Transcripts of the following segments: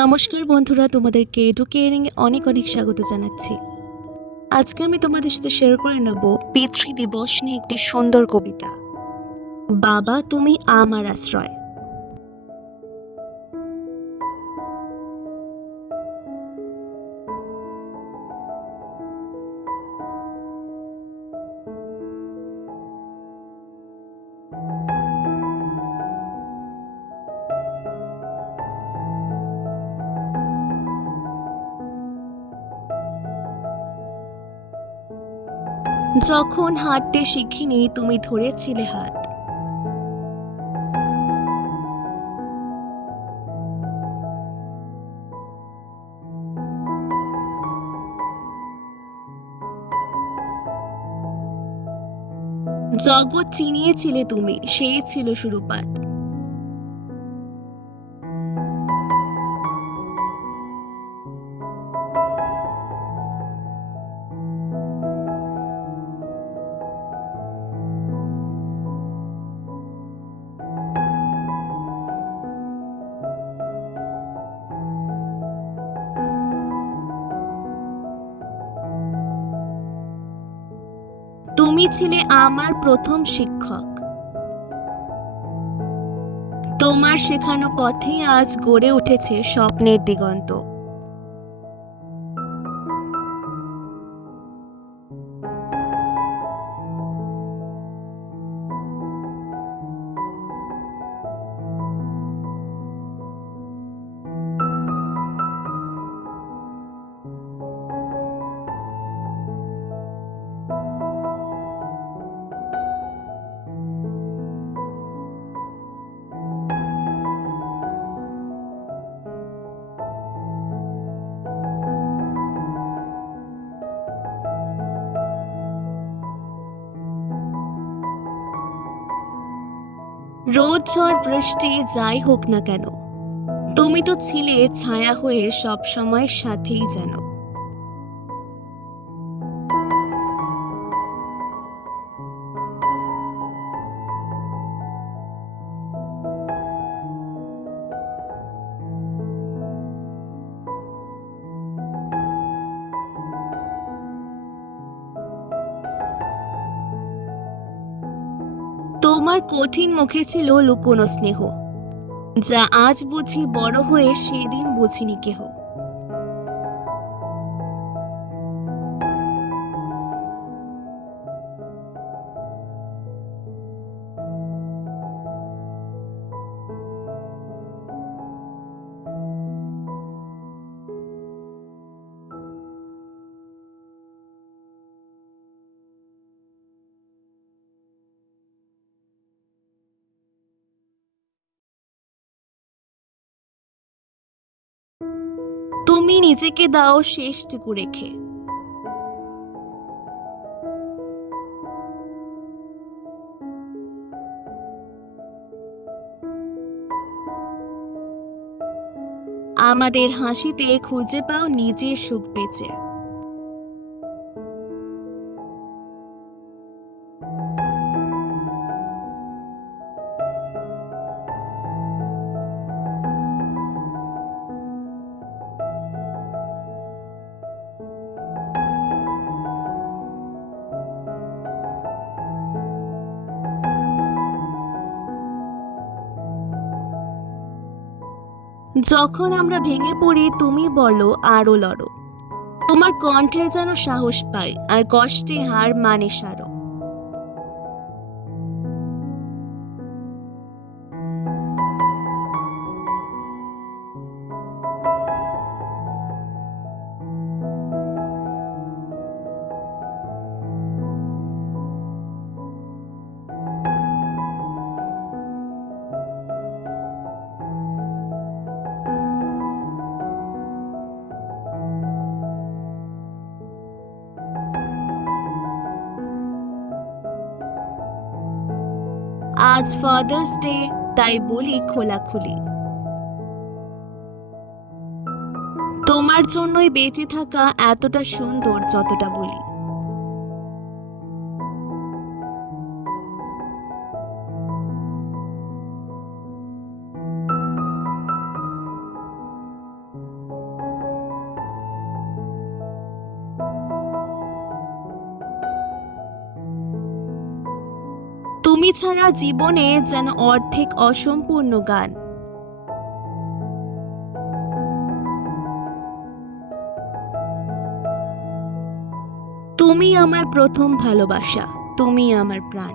নমস্কার বন্ধুরা, তোমাদেরকে এ অনেক অনেক স্বাগত জানাচ্ছি। আজকে আমি তোমাদের সাথে শেয়ার করে নেব পিতৃ দিবস নিয়ে একটি সুন্দর কবিতা। বাবা, তুমি আমার আশ্রয়। যখন হাঁটতে শিখিনি তুমি ধরেছিলে হাত। জগৎ চিনিয়েছিলে তুমি সেই ছিল শুরুপাত তুমি ছিলে আমার প্রথম শিক্ষক। তোমার শেখানো পথেই আজ গড়ে উঠেছে স্বপ্নের দিগন্ত। রোদ ঝড় বৃষ্টি যাই হোক না কেন, তুমি তো ছিলে ছায়া হয়ে সব সময় সাথেই যেন। তোমার কঠিন মুখে ছিল লুকোনো স্নেহ যা আজ বুঝি বড় হয়ে সেদিন বুঝিনি কেহ। তুমি নিজেকে দাও শেষটুকু রেখে। আমাদের হাসিতে খুঁজে পাও নিজের সুখ বেঁচে যখন আমরা ভেঙে পড়ি, তুমি বলো, আরও লড়ো। তোমার কণ্ঠে যেন সাহস পায় আর কষ্টে হার মানে সারো। আজ ফাদার্স ডে তাই বলি খোলাখুলি। তোমার জন্যই বেঁচে থাকা এতটা সুন্দর যতটা বলি। তুমি ছাড়া জীবনে যেন অর্ধেক অসম্পূর্ণ গান। তুমি আমার প্রথম ভালোবাসা, তুমি আমার প্রাণ।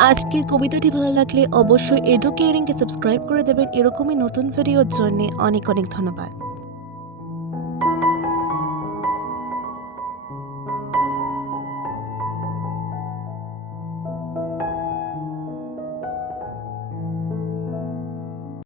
আজকের কবিতাটি ভালো লাগলে অবশ্যই এডুকেয়ারিংকে সাবস্ক্রাইব করে দেবেন। এরকমই নতুন ভিডিওর জন্য অনেক অনেক ধন্যবাদ।